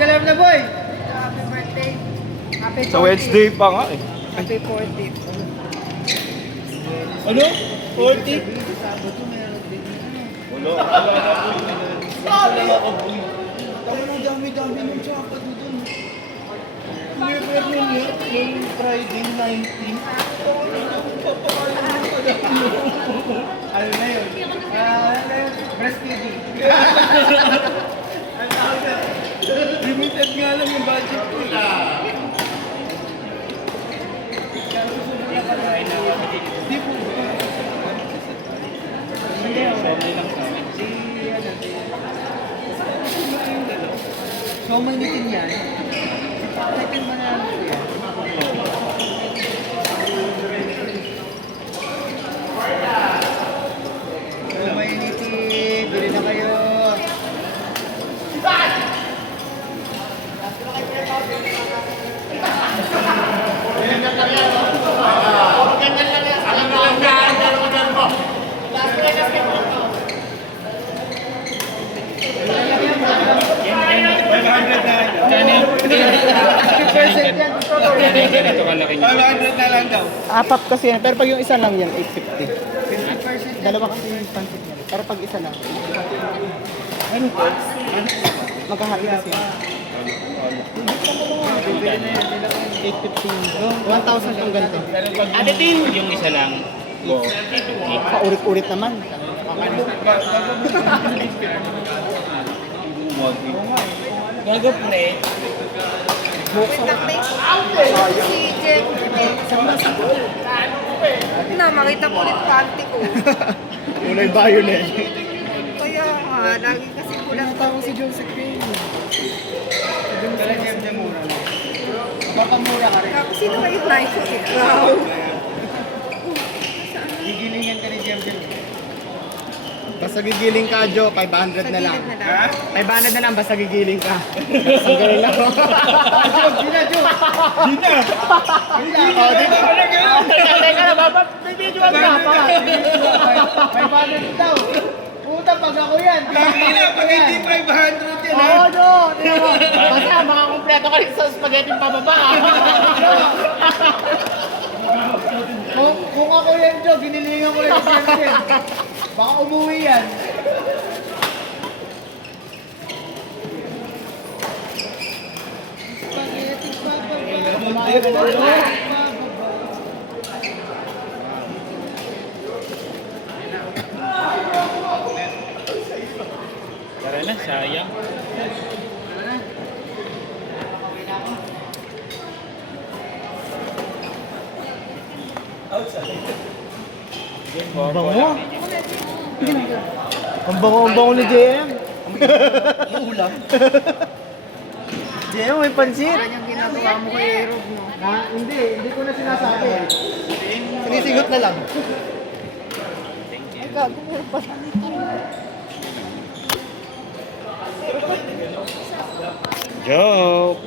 Galaw na boy! Happy birthday. Happy Sa Wednesday pa nga eh. Happy 40th. Ano? 40? Wala. Sabi ako boy. Tama ng dami-dami ng jacket mo dun. Never yun yun. Yung Friday 19. Ano na yun? Breastfeeding. Limited nga lang yung budget ko eh. Hindi po. Hindi, okay lang sa amin. So, manitin yan. Second mo na lang ito yan. So, manitin. Bili na kayo. Ganito kalaki niya. 500 na lang daw. Apat kasi yan. Pero pag yung isa lang yan, 850. 50%. Dalawa kasi yung pancit yan. Pero pag isa lang, Ano to? magkahati kasi yan. 850. 1,000 itong ganito. Ano din yung isa lang? Oo. Paurit-urit naman. Gago pre. Na, makita ko ulit panty ko. Unay bayo na eh. Kaya nga, lagi kasi kulang pa. Tawag si Joseph Payne. Pakamura ka rin. Tapos sino ba yung nice ko? Ikaw. Gigilingan ka ni Jem Jem. Basta gigiling ka, Jo, 500 na lang. 500 na lang, basta gigiling ka. Ang galing lang. Di na, Jo! Di na! Oh, di na! Teka na, babat! May video ang ka! 500 daw! Puta, pag ako yan! Tangina, pag hindi 500 yan ha? Oo, Jo! Basta, makakompleto ka rin sa spaghetti pababa. Kung ako yan, Jo, ginilingan ko rin si Jem Jem. Baka umuwi yan. Tara na, sayang. Ang bango. Ang bango ni JM. Ulam. JM, may pansit. Yan yung ginagawa mo kay Erog mo. Hindi ko na sinasabi. Sinisigot na lang. Ay, gago, meron pa. Joke.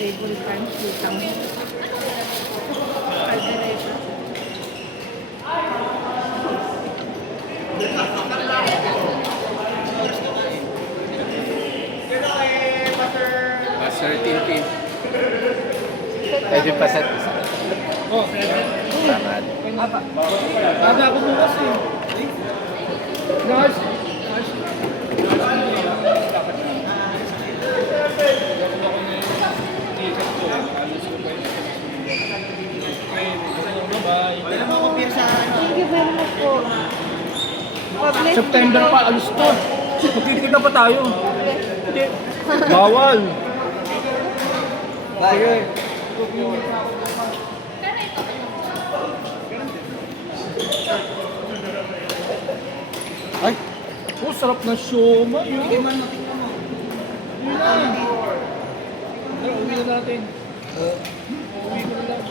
Table times, lutang mo. Calculator. Master Tintin. Pwede pa sa Oh, tamad. Ada ako bukas eh. Guys. Thank you very much po. Public. September pa, alis to. Magkikita pa tayo. Hindi. Bawal. Ay, oh, sarap na siomay. Yun na. Uwi na natin. Uwi na lang.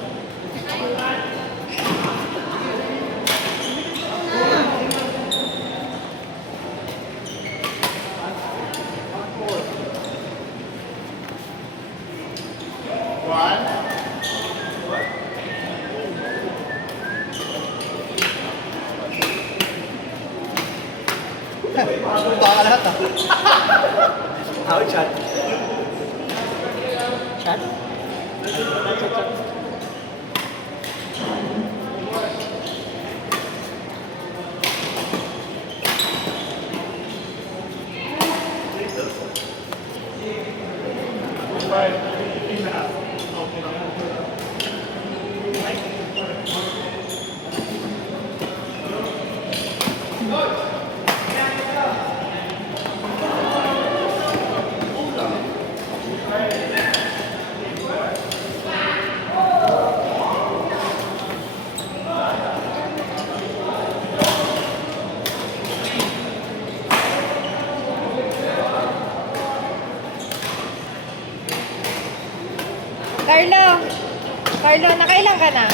Baka lahat ah. How chat? Chat? Carlo! Carlo, nakailan ka na?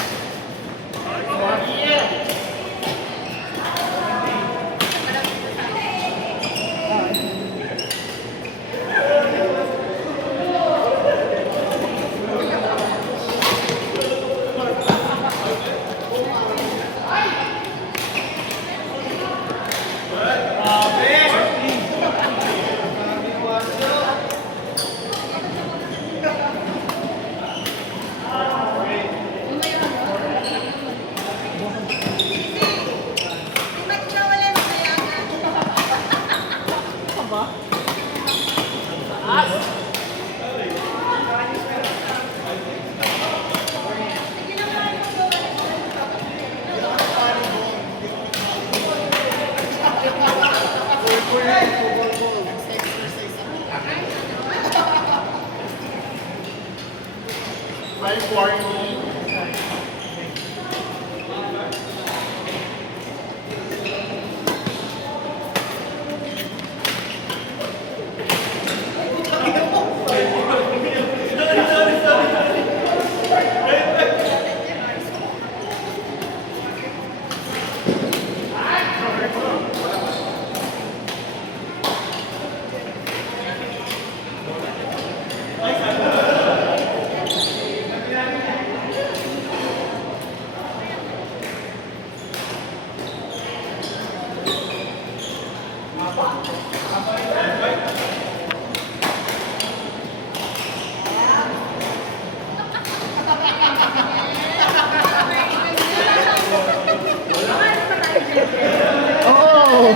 Oo!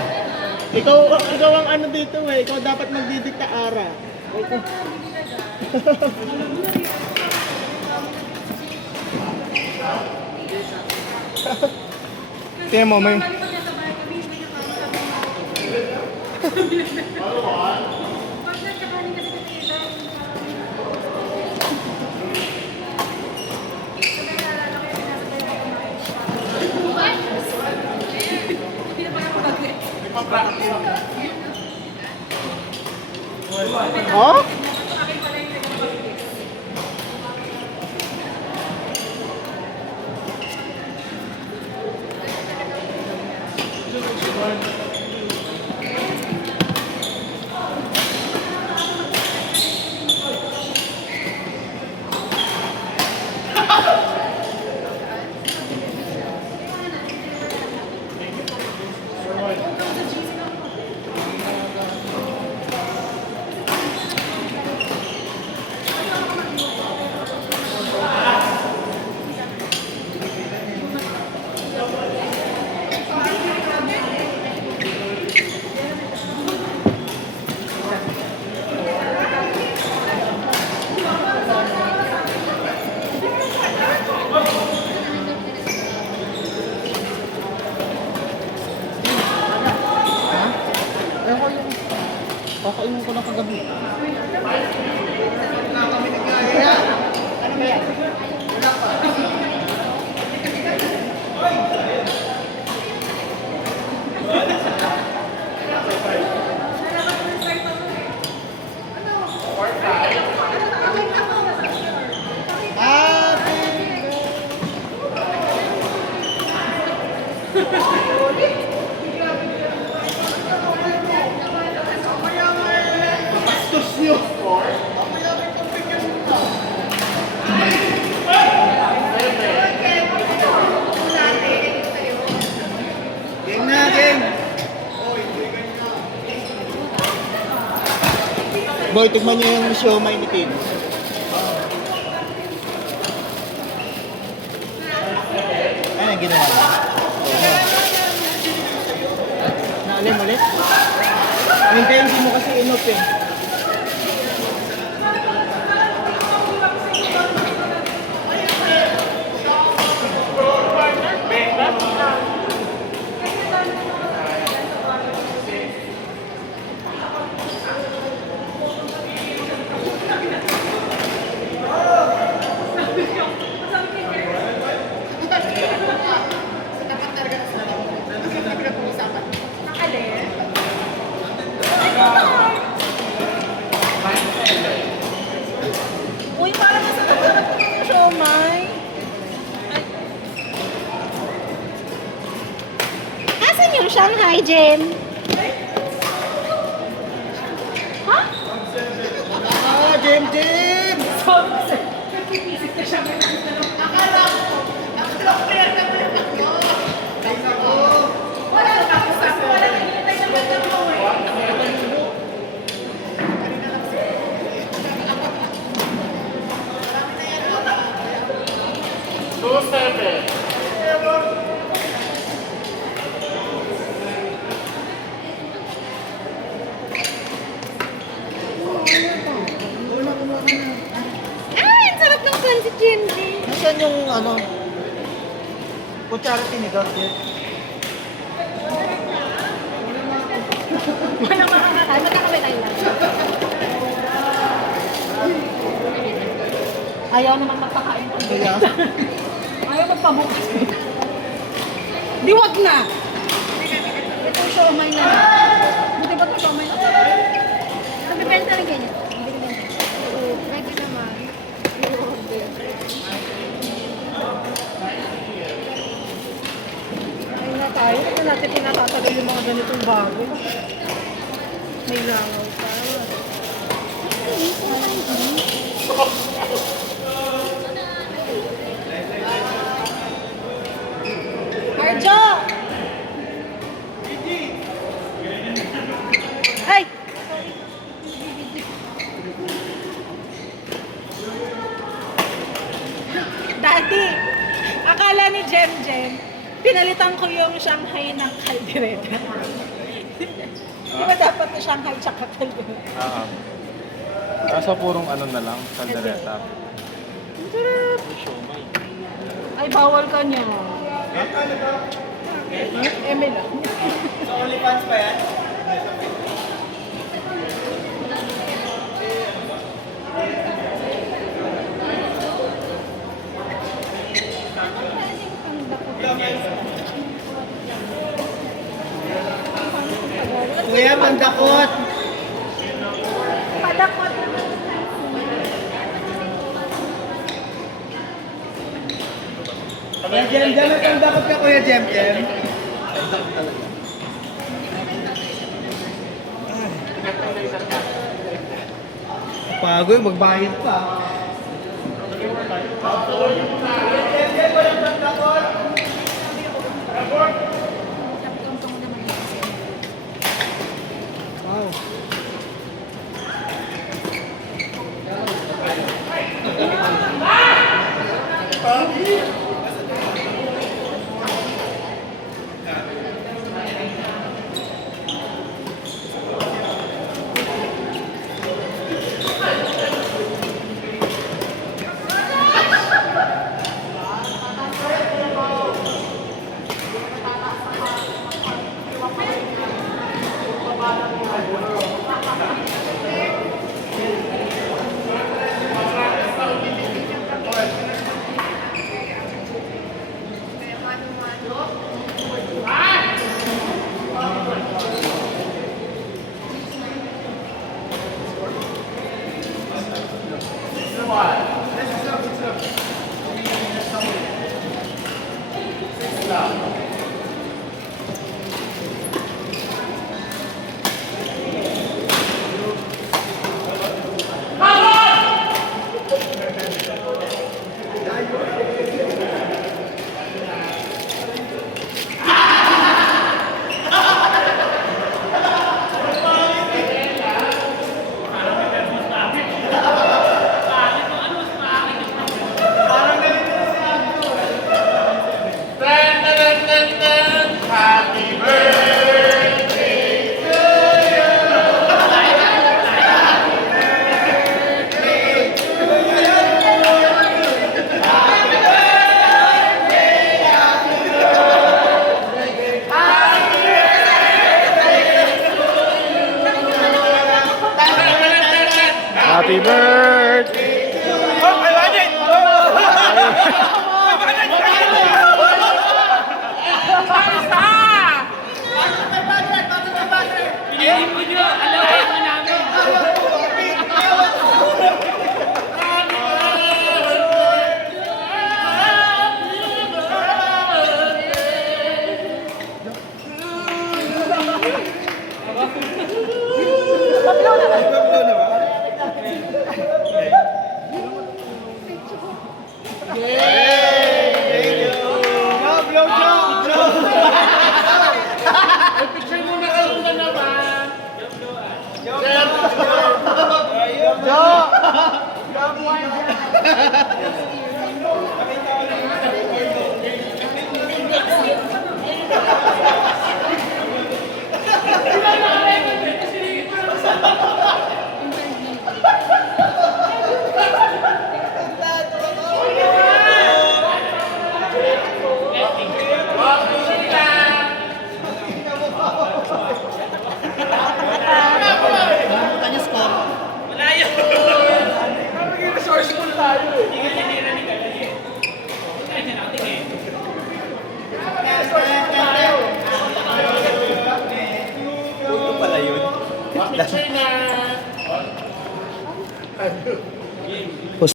Ikaw ang ano dito eh. Ikaw dapat magdidikta ara. Tingnan mo, may... Oh? Kakainin ko na kagabi. Ano ba yan? Game na, game! Boy, tignan niyo yung siomay ni Tin. Ano yung ginawa niya? Naalim ulit. Hintayin hindi mo kasi inot eh. Uy, parang nasa tapat ko yung siomay. Asan yung Shanghai, Jem? Ha? Ah, Jem Jem! Ay, ang sarap ng pancit, Jem. Nasaan yung ano? Kutsara tinigaw, Jem? Walang makakakain. Magkakamay lang. Ayaw naman magpakain. Kaya? Ayaw magpabukas. Di wag na! Ito yung siomay na. Buti ba ito siomay na? Ang bibenta rin ganyan. Oo, pwede naman. Ay na tayo. Ito natin pinatatagal yung mga ganitong bago. May langaw pa. Arjo! Ay! Daddy, akala ni Jem Jem, pinalitan ko yung Shanghai ng kaldereta. Di ba dapat na Shanghai tsaka kaldereta? Oo. Kaso purong ano na lang, kaldereta. Ang sarap. Ay, bawal ka niya. Eme lang. Sa OnlyFans pa yan? Kuya, pandakot! Padakot. Kuya Jem Jem, may pandakot ka Kuya Jem Jem. Pagod, magbayad pa. Wow. Happy birthday! Oh, I want it!